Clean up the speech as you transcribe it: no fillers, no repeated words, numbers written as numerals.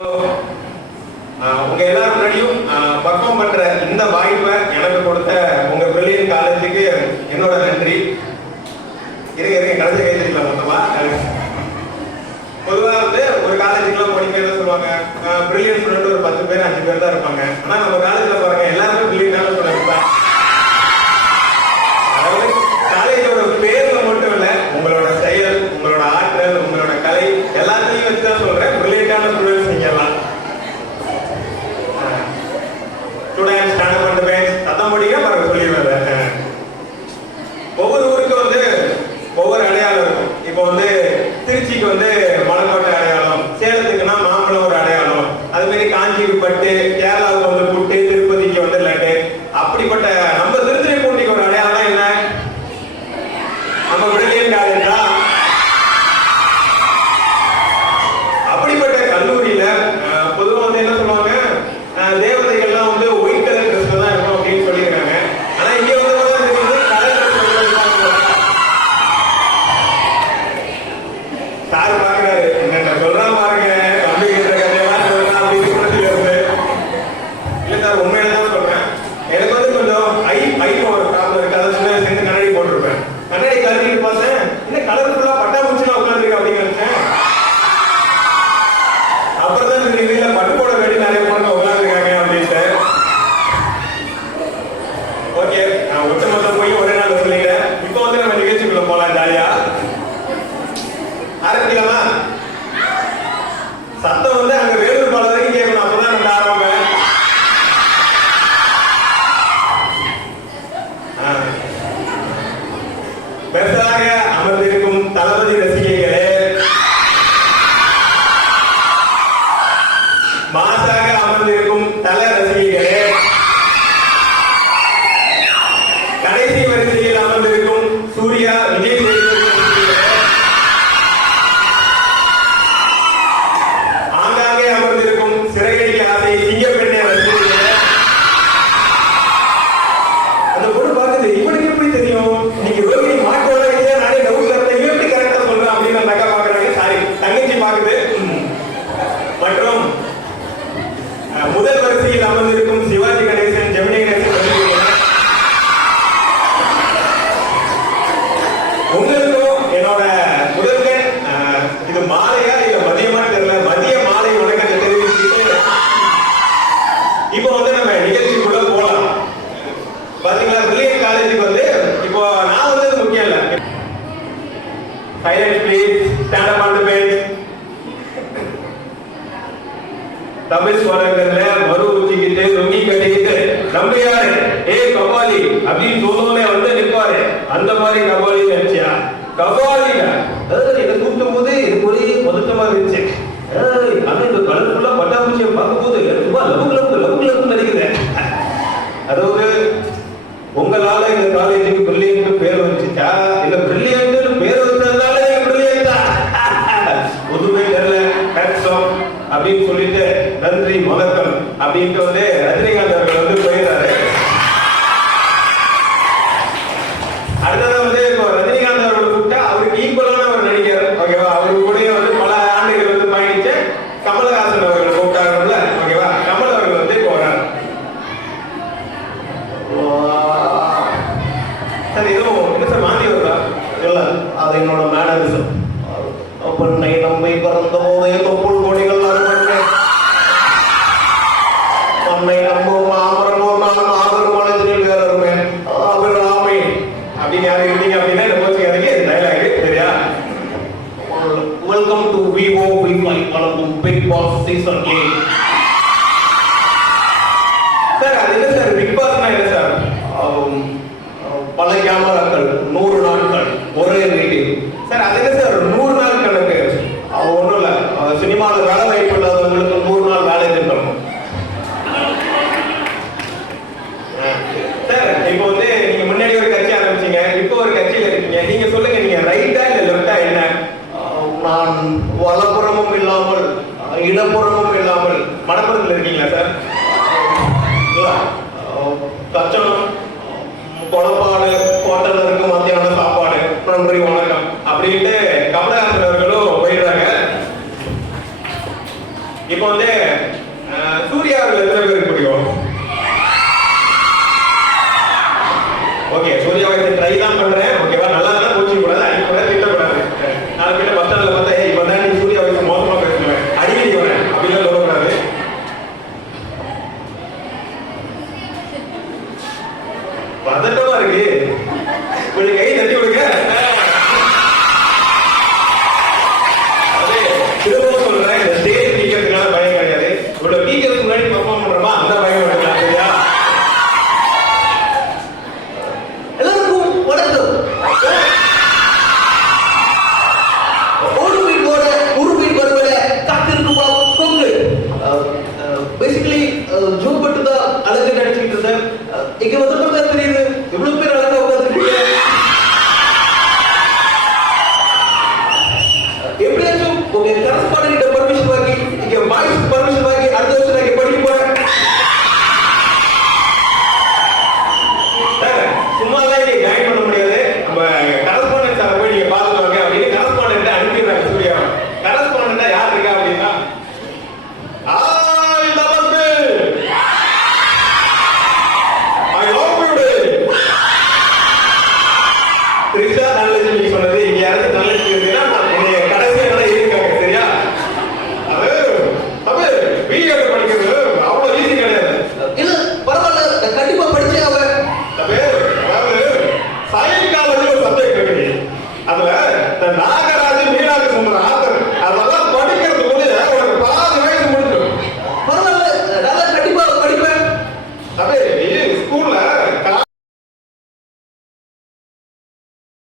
உங்க எல்லாரும் முன்னாடியும் பர்ஃபார்ம் பண்ற இந்த வாய்ப்பை எனக்கு கொடுத்த உங்க பிரில்லியன்ட் காலேஜுக்கு என்னோட நன்றி. இருங்க கடைசி கைத்தறிக்கலாம் மொத்தமா. பொதுவா வந்து ஒரு காலேஜுக்குலாம் போனீங்க என்ன சொல்லுவாங்க, பிரில்லியன்ட் ஸ்டூடெண்ட் ஒரு 10 பேர் 5 பேர் தான் இருப்பாங்க. ஆனா நம்ம காலேஜ்ல பாருங்க எல்லாருமே பிரில்லியன்டான ஸ்டூடெண்ட் தான். அதாவது காலேஜோட பேர்ல மட்டும் இல்ல, உங்களோட செயல், உங்களோட ஆற்றல், உங்களோட கலை எல்லாத்தையும் வச்சுதான் சொல்றேன் பிரில்லியன்டான ஸ்டூடெண்ட்ஸ் நீங்க எல்லாம். ஸ்டூடெண்ட்ஸ் ஸ்டாண்ட் அப் பெஞ்ச் சத்தம் போடிங்க பாருங்க சொல்லிடுவேன். ஒவ்வொரு ஊருக்கும் வந்து ஒவ்வொரு அடையாளம் இருக்கும். இப்போ வந்து திருச்சிக்கு வந்து மலைக்கோட்டை அடையாளம், சேலத்துக்குன்னா மாம்பழம் ஒரு அடையாளம், அது மாதிரி காஞ்சிக்கு பட்டு, கேரளாவுக்கு வந்து புட்டு, திருப்பதிக்கு வந்து லட்டு. அப்படிப்பட்ட நம்ம திருத்துறைப்பூண்டிக்கு ஒரு அடையாளம் என்ன? நம்ம பிரில்லியன்ட் காலேஜ் தான். அப்படிப்பட்ட கல்லூரியில பொதுவாக வந்து என்ன சொல்லுவாங்க, தேவதைகள்லாம் வந்து ஒயிட் கலர் ட்ரெஸ்ல தான் இருக்கும் அப்படின்னு சொல்லியிருக்காங்க. ஆனா இங்க வந்து சார் பாக்குறாரு என்ன சொல்றான் பாருங்க, கம்ப்யூட்டர் கதையெல்லாம் சொல்றான் அப்படின்னு இருந்து இல்ல சார் உண்மையில தான் சொல்றேன். எனக்கு வந்து கொஞ்சம் ஐ ஒரு ப்ராப்ளம் இருக்கு. அதை சின்ன சேர்ந்து கண்ணாடி போட்டிருப்பேன். கண்ணாடி கழுவிட்டு பார்த்தேன், இன்னும் கலர்ஃபுல்லா பட்டாம்பூச்சிலாம் உட்காந்துருக்கு அப்படின்னு நினைச்சேன். அப்புறம் தான் தெரியுது பட்டுப்போட வேண்டி நிறைய பொண்ணு உட்காந்துருக்காங்க அப்படின்ட்டு. ஓகே, நான் ஒட்டுமொத்த போய் ஒரே நாள் சொல்லிட்டேன். இப்போ வந்து நம்ம நிகழ்ச்சிக்குள்ள போலாம் ஜாலியா. ஆரம்பிக்கலாமா? சத்தம் வந்து அங்க வேலூர் பாலம் வரைக்கும் கேட்கணும், அப்பதான் நம்ம ஆரம்பம். பெருசாக அமர்ந்திருக்கும் தளபதி ரசிகைகளே, மாசாக அமர்ந்திருக்கும் தல ரசிகைகளே, கடைசி வரிசையில் அமர்ந்திருக்கும் சூர்யா விஜய் ஆங்காங்கே அமர்ந்திருக்கும் சிறைகளில் ஆசை சிங்கப்பெண்ணை ரசிகைகளே. அந்த பொண்ணு பார்க்குது, இவனுக்கு எப்படி தெரியும் இன்னைக்கு ரோகிணி மாட்டோட இதே நானே டவுட் தரேன், எப்படி கரெக்டா சொல்றேன் அப்படின்னு அந்த அக்கா பாக்குறாங்க. சாரி, தங்கச்சி பாக்குது. மற்றும் முதல் வரிசையில் அமர்ந்திருக்கும் சிவாஜி கணேசன், ஜெமினி கணேசன் உங்களுக்கும் என்னோட முதல்கள் இது மாலையா இல்ல மதியமா தெரியல, மதிய மாலை வணக்கத்தை தெரிவிச்சுட்டு இப்போ வந்து நம்ம நிகழ்ச்சிக்குள்ள போலாம். பாத்தீங்களா, பிரில்லியன்ட் காலேஜுக்கு வந்து இப்போ நான் வந்து முக்கியம் இல்ல. Silent please, stand up on the bench. Tamil ஸ்வரங்கள்ல மறு ஊற்றிக்கிட்டு தொங்கி கட்டிக்கிட்டு நம்ம யாரு ஏ கபாலி அப்படின்னு சொல்லுவோமே வந்து நிற்பாரு. அந்த மாதிரி கபாலி நினைச்சியா? கபாலில என்ன கூட்டும் போது எனக்கு ஒரே பதட்டமா இருந்துச்சு. ஆனா இந்த கலர்ஃபுல்லா பட்டாம்பூச்சியை பார்க்கும் போது லவுக்கு நடிக்குது. அதாவது உங்களால இந்த காலேஜுக்கு பிரில்லியன்ட் பேர் வந்துச்சா இல்ல பிரில்லியன்ட் பேர் வச்சதுனால பிரில்லியன்டா ஒதுமே தெரியல. அப்படின்னு சொல்லிட்டு நன்றி வணக்கம் அப்படின்ட்டு வந்து ரஜினிகாந்த் அவர்கள் வந்து போயிட்டாரு. அடுத்தது வந்து இப்போ ரஜினிகாந்த் அவர்கள் கூப்பிட்டா அவருக்கு ஈக்குவலான ஒரு நடிகர், ஓகேவா, அவருக்கு கூட வந்து பல ஆண்டுகள் வந்து பயணிச்ச கமலஹாசன் அவர்கள் கூப்பிட்டாங்கல்ல, ஓகேவா. கமல் அவர்கள் வந்து போறாரு. சார் எதுவும் என்ன சார் மாந்தி வருதா? இல்ல, அது என்னோட மேனரிசம். பெண்ணை நம்பி பிறந்த போதே தொப்புள் கொடிகள் அறுபட்டேன், தன்னை நம்பும் மாமரம் நான் ஆதரவு மலத்தில் வேறுமே அபிராமி அப்படின்னு யாரும் இருந்தீங்க அப்படின்னா இந்த கோச்சிக்காதீங்க, டைலாக் சரியா? வெல்கம் டு விவோ வி5 வழங்கும் பிக் பாஸ் சீசன் 8. சார் அது என்ன சார் பிக் பாஸ்னா என்ன சார்? பல கேமராக்கள் 100 நாட்கள் ஒரே மீட்டிங். சார் அது என்ன சார் 100 நாள் கணக்கு? ஒன்றும் இல்லை, சினிமாவில் வேலை வாய்ப்பு இல்லாதவங்களுக்கு 100 நாள் வேலை இருக்கணும். சார் இப்போ வந்து நீங்க முன்னாடி ஒரு கட்சி ஆரம்பிச்சீங்க, இப்போ ஒரு கட்சியில இருக்கீங்க. நீங்க சொல்லுங்க, நீங்க ரைட்டா இல்ல லெஃப்டா? என்ன? நான் வலப்புறமும் இல்லாமல் இடப்புறமும் இல்லாமல் மணப்புறத்தில் இருக்கீங்களா சார்? கச்சனம் கொடப்பாடு ஹோட்டல்ல இருக்கு மத்தியான சாப்பாடு நன்றி வணக்கம் அப்படின்ட்டு கமலஹாசன் அவர்களும் போயிடுறாங்க. இப்ப இப்போ வந்து சூர்யா அவர்கள் எத்தனை பேருக்கு பிடிக்கும்? ஓகே, சூர்யாவை ட்ரை தான் பண்றேன். ஓகேவா? நல்லா தான் கோச்சிங் கூடாது, அடிக்க கூடாது, திட்டக்கூடாது. நாலு பேர் பஸ் ஸ்டாண்ட்ல பார்த்தா இப்போ தான் நீ சூர்யா வயசு மோசமா பேசுவேன், அடிக்கடி வரேன் அப்படிலாம் சொல்லக்கூடாது. பதட்டமா இருக்கு, கொஞ்சம் கை தட்டி விடுங்க. திரும்பவும் சொல்றேன், இந்த ஸ்டேஜ் டீச்சர்ஸ்னால பயம் கிடையாது. உங்களோட டீச்சர்ஸ் முன்னாடி பெர்ஃபார்ம் பண்றோமா அந்த பயம் கிடையாது. சரியா? எல்லாருக்கும் வணக்கம். ஒரு வீட் வருவல காத்திருக்குமா கொங்கு. பேசிக்கலி ஜூம் பட்டு தான் அழகு நினைச்சிட்டு இருந்தேன். இங்க வந்து தான் தெரியுது எவ்வளவு பேர் அழகா உட்கார்ந்துருக்கீங்க. எப்படியாச்சும் உங்க கரஸ்பாண்டன்ட் பர்மிஷன் வாங்கி இங்க வாய்ஸ் பர்மிஷன் வாங்கி அடுத்த வருஷம் நான் படிக்க போறேன். சும்மாலாம் நீங்க ஜாயின் பண்ண முடியாது. நம்ம கரஸ்பாண்டன்ட் சார் போய் நீங்க பார்த்துட்டு வாங்க அப்படின்னு கரஸ்பாண்டன்ட் அனுப்பிடுறாங்க. சூர்யா கரஸ்பாண்டன்டா யார் இருக்கா அப்படின்னா, ஆய் நமஸ்தே, ஐ லவ் யூ டே. கிருஷ்ணா நல்லது சொன்னது இங்க யாராவது நல்லது இருக்குன்னா உங்களுடைய கடைசி என்ன இருக்காங்க. சரியா? அது அது பிஏ படிக்கிறது அவ்வளவு ஈஸி கிடையாது. இல்ல பரவாயில்ல, நான் கண்டிப்பா படிச்சே ஆவேன். அதாவது சைக்காலஜி ஒரு சப்ஜெக்ட் இருக்கு. அதுல இந்த நாக